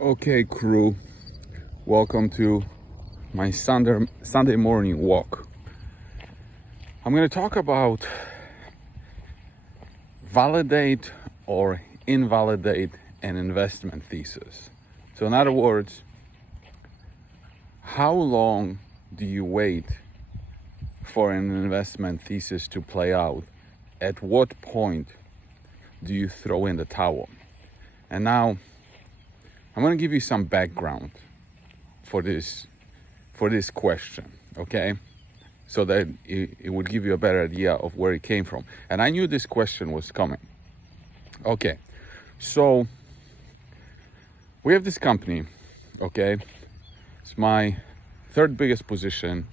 Okay, crew, welcome to my Sunday morning walk. I'm going to talk about validate or invalidate an investment thesis. So in other words, how long do you wait for an investment thesis to play out? At what point do you throw in the towel? And now I'm going to give you some background for this question, okay? So that it would give you a better idea of where it came from. And I knew this question was coming. Okay, so we have this company, okay? It's my third biggest position.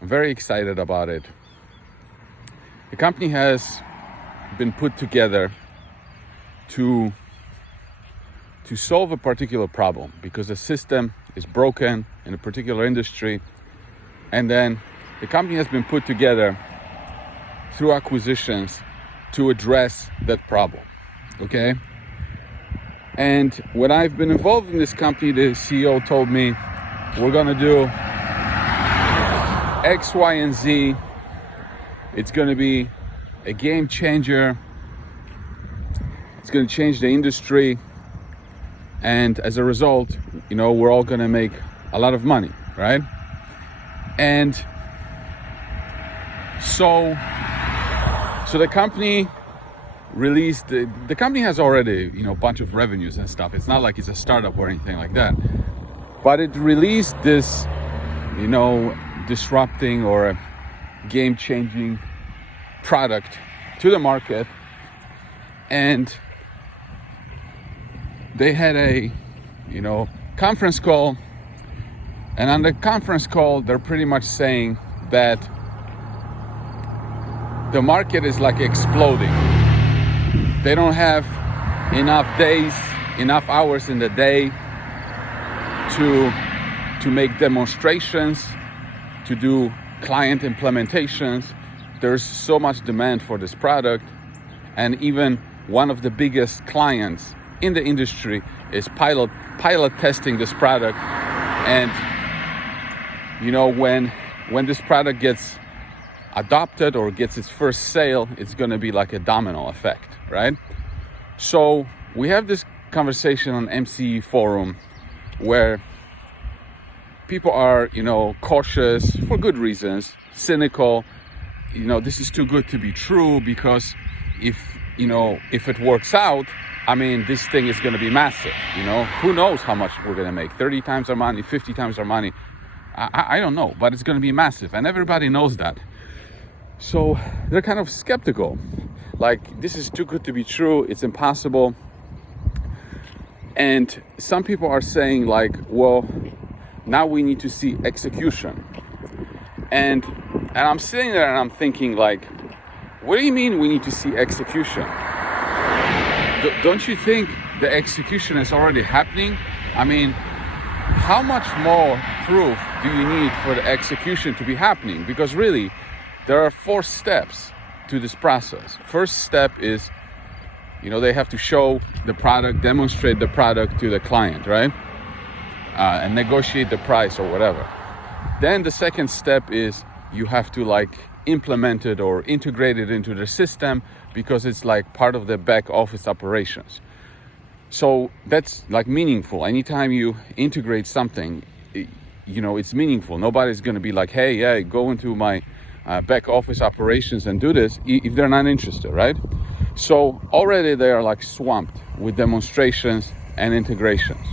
I'm very excited about it. The company has been put together to solve a particular problem because the system is broken in a particular industry, and then the company has been put together through acquisitions to address that problem, okay? And when I've been involved in this company, the CEO told me, we're gonna do X, Y, and Z. It's gonna be a game changer. It's gonna change the industry. And as a result, we're all gonna make a lot of money, right? And so the company released, the company has already, a bunch of revenues and stuff. It's not like it's a startup or anything like that. But it released this, disrupting or a game-changing product to the market. And they had a, conference call, and on the conference call, they're pretty much saying that the market is like exploding. They don't have enough days, enough hours in the day to make demonstrations, to do client implementations. There's so much demand for this product, and even one of the biggest clients in the industry is pilot testing this product. And when this product gets adopted or gets its first sale, it's going to be like a domino effect, right? So we have this conversation on MCE forum where people are cautious for good reasons, cynical. This is too good to be true, because if it works out, this thing is going to be massive. Who knows how much we're going to make? 30 times our money, 50 times our money. I don't know, but it's going to be massive, and everybody knows that. So they're kind of skeptical. Like, this is too good to be true. It's impossible. And some people are saying like, well, now we need to see execution. And I'm sitting there and I'm thinking like, what do you mean we need to see execution? Don't you think the execution is already happening? How much more proof do you need for the execution to be happening? Because really, there are 4 steps to this process. First step is, they have to show the product, demonstrate the product to the client, right? And negotiate the price or whatever. Then the second step is you have to implement it or integrate it into the system, because it's like part of the back office operations. So that's meaningful. Anytime you integrate something, it's meaningful. Nobody's going to be like, hey, yeah, go into my back office operations and do this if they're not interested, right? So already they are swamped with demonstrations and integrations.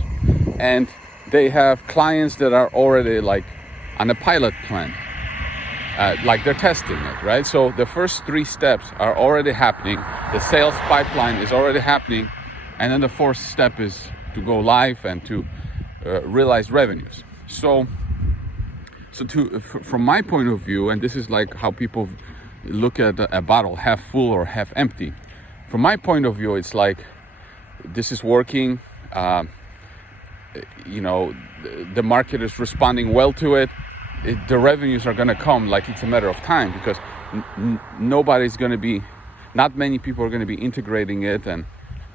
And they have clients that are already on a pilot plan. They're testing it, right? So the first 3 steps are already happening. The sales pipeline is already happening. And then the 4th step is to go live and to realize revenues. So from my point of view, and this is how people look at a bottle, half full or half empty. From my point of view, it's this is working. The market is responding well to it. The revenues are going to come it's a matter of time, because not many people are going to be integrating it and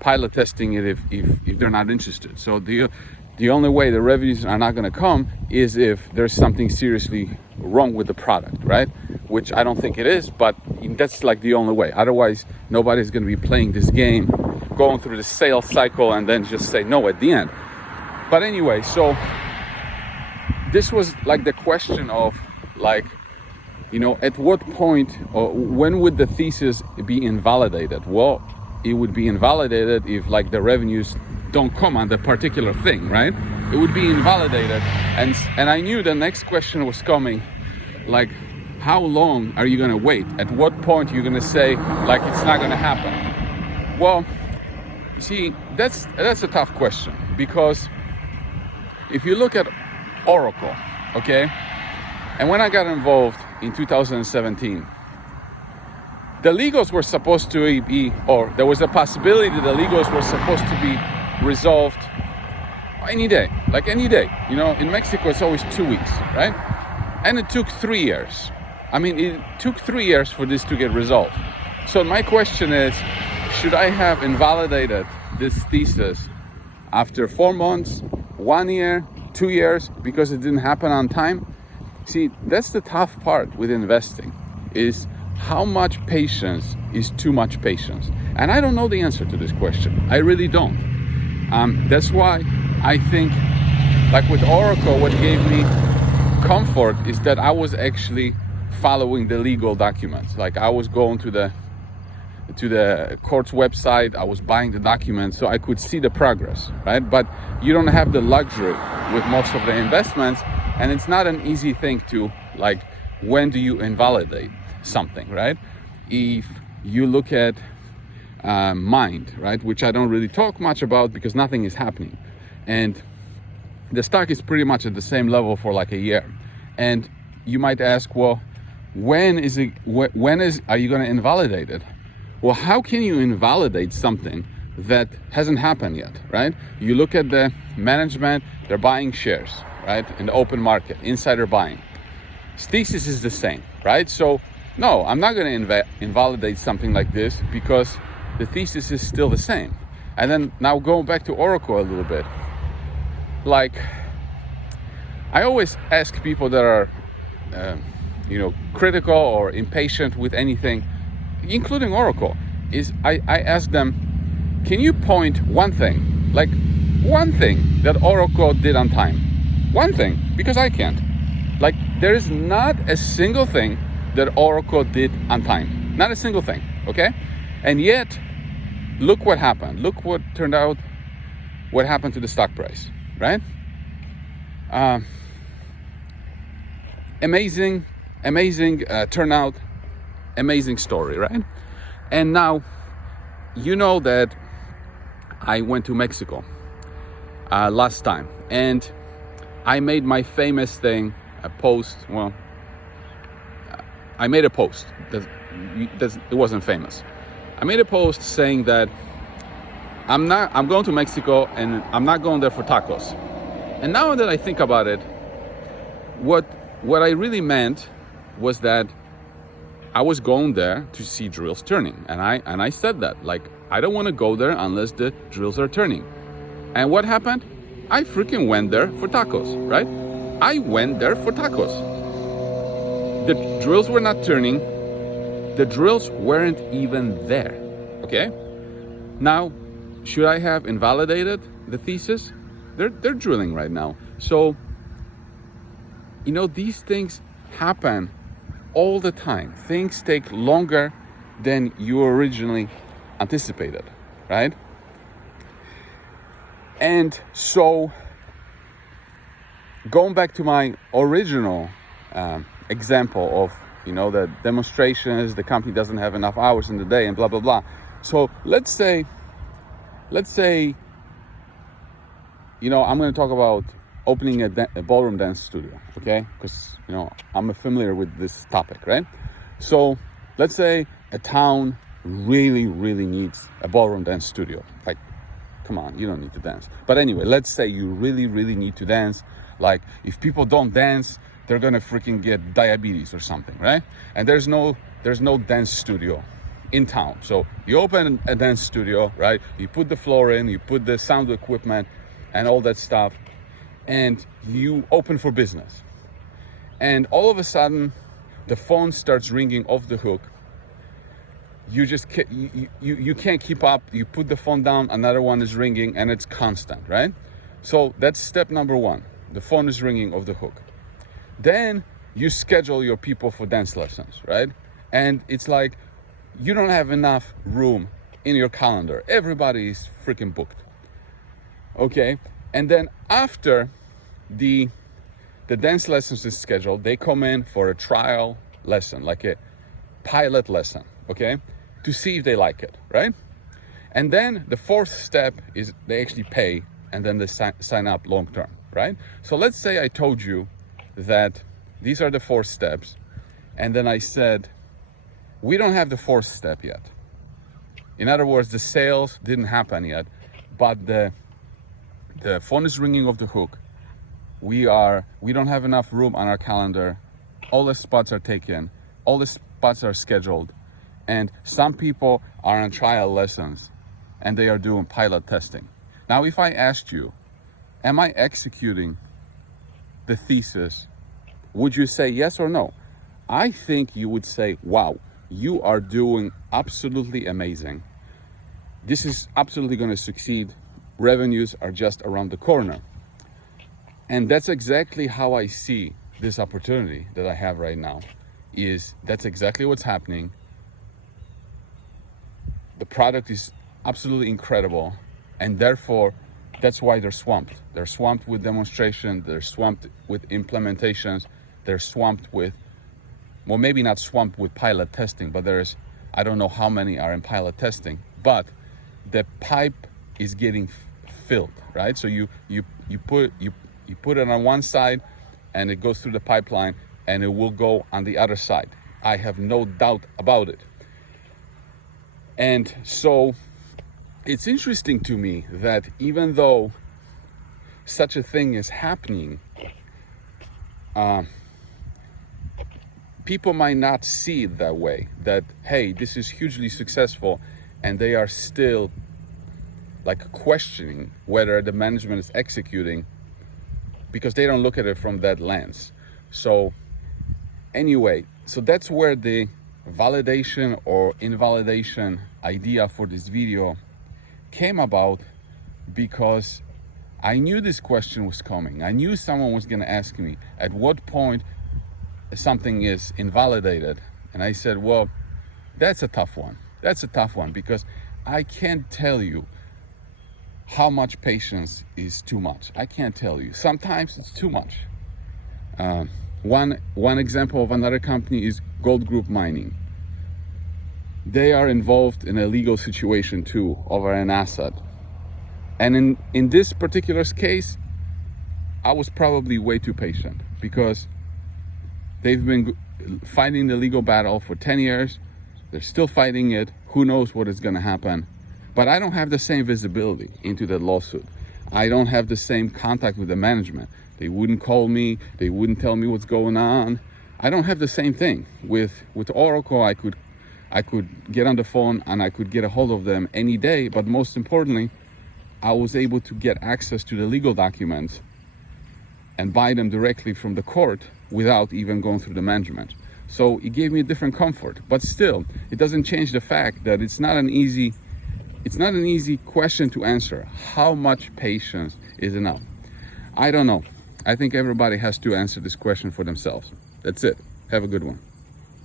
pilot testing it if they're not interested. So the only way the revenues are not going to come is if there's something seriously wrong with the product, right? Which I don't think it is, but that's like the only way. Otherwise, nobody's going to be playing this game, going through the sales cycle and then just say no at the end. But anyway, so this was like the question of like, at what point or when would the thesis be invalidated? Well, it would be invalidated if like the revenues don't come on the particular thing, right? It would be invalidated. And I knew the next question was coming, like, how long are you gonna wait? At what point are you gonna say like it's not gonna happen? Well, see, that's a tough question, because if you look at Oracle, okay, and when I got involved in 2017, the legals were supposed to be, or there was a possibility that the legals were supposed to be resolved any day, like any day. In Mexico it's always 2 weeks, right? And it took 3 years. I mean, it took 3 years for this to get resolved. So my question is, should I have invalidated this thesis after 4 months, 1 year, 2 years, because it didn't happen on time? See, that's the tough part with investing, is how much patience is too much patience. And I don't know the answer to this question. I really don't. That's why I think, like with Oracle, what gave me comfort is that I was actually following the legal documents. Like I was going to the court's website, I was buying the documents so I could see the progress, right? But you don't have the luxury with most of the investments, and it's not an easy thing to, like, when do you invalidate something, right? If you look at Mind, right, which I don't really talk much about because nothing is happening, and the stock is pretty much at the same level for like a year, and you might ask, well, when are you going to invalidate it? Well, how can you invalidate something that hasn't happened yet, right? You look at the management, they're buying shares, right, in the open market, insider buying. Thesis is the same, right? So no, I'm not going to invalidate something like this because the thesis is still the same. And then now going back to Oracle a little bit, like I always ask people that are critical or impatient with anything, including Oracle, is I ask them, can you point one thing, like one thing that Oracle did on time? One thing, because I can't. Like there is not a single thing that Oracle did on time. Not a single thing, okay? And yet, look what happened. Look what turned out, what happened to the stock price, right? Amazing turnout, amazing story, right? And now, you know that I went to Mexico last time, and I made my famous thing, a post. Well, I made a post. It wasn't famous. I made a post saying that I'm going to Mexico and I'm not going there for tacos. And now that I think about it, what I really meant was that I was going there to see drills turning. And I said that, like, I don't want to go there unless the drills are turning. And what happened? I freaking went there for tacos, right? I went there for tacos. The drills were not turning. The drills weren't even there, okay? Now, should I have invalidated the thesis? They're drilling right now. So, these things happen all the time. Things take longer than you originally anticipated, right? And so, going back to my original example of, the demonstrations, the company doesn't have enough hours in the day and blah, blah, blah. So let's say, I'm going to talk about opening a ballroom dance studio, okay? Because, I'm familiar with this topic, right? So let's say a town really, really needs a ballroom dance studio. Like, come on, you don't need to dance. But anyway, let's say you really, really need to dance. Like, if people don't dance, they're gonna freaking get diabetes or something, right? And there's no dance studio in town. So you open a dance studio, right? You put the floor in, you put the sound equipment and all that stuff, and you open for business. And all of a sudden, the phone starts ringing off the hook. You just you can't keep up. You put the phone down, another one is ringing, and it's constant, right? So that's step number one. The phone is ringing off the hook. Then you schedule your people for dance lessons, right? And it's like you don't have enough room in your calendar. Everybody is freaking booked. Okay? And then after the dance lessons is scheduled, they come in for a trial lesson, like a pilot lesson, okay? To see if they like it, right? And then the fourth step is they actually pay, and then they sign up long term, right? So let's say I told you that these are the 4 steps, and then I said, we don't have the 4th step yet. In other words, the sales didn't happen yet, but the phone is ringing off the hook. We don't have enough room on our calendar. All the spots are taken. All the spots are scheduled. And some people are on trial lessons and they are doing pilot testing. Now, if I asked you, am I executing the thesis? Would you say yes or no? I think you would say, wow, you are doing absolutely amazing. This is absolutely going to succeed. Revenues are just around the corner. And that's exactly how I see this opportunity that I have right now. That's exactly what's happening. The product is absolutely incredible, and therefore that's why they're swamped. They're swamped with demonstration, they're swamped with implementations, they're swamped with, well, maybe not swamped with pilot testing, but I don't know how many are in pilot testing, but the pipe is getting filled, right? So you put it on one side and it goes through the pipeline and it will go on the other side. I have no doubt about it. And so it's interesting to me that even though such a thing is happening, people might not see it that way, that, hey, this is hugely successful, and they are still like questioning whether the management is executing because they don't look at it from that lens. So anyway, so that's where the validation or invalidation idea for this video came about, because I knew this question was coming. I knew someone was going to ask me at what point something is invalidated. And I said, well, that's a tough one. That's a tough one, because I can't tell you how much patience is too much. I can't tell you. Sometimes it's too much. One example of another company is Gold Group Mining. They are involved in a legal situation too over an asset. And in this particular case, I was probably way too patient, because they've been fighting the legal battle for 10 years. They're still fighting it. Who knows what is going to happen? But I don't have the same visibility into that lawsuit. I don't have the same contact with the management. They wouldn't call me. They wouldn't tell me what's going on. I don't have the same thing. With Oracle, I could get on the phone and I could get a hold of them any day. But most importantly, I was able to get access to the legal documents and buy them directly from the court without even going through the management. So it gave me a different comfort. But still, it doesn't change the fact that it's not an easy question to answer. How much patience is enough? I don't know. I think everybody has to answer this question for themselves. That's it. Have a good one.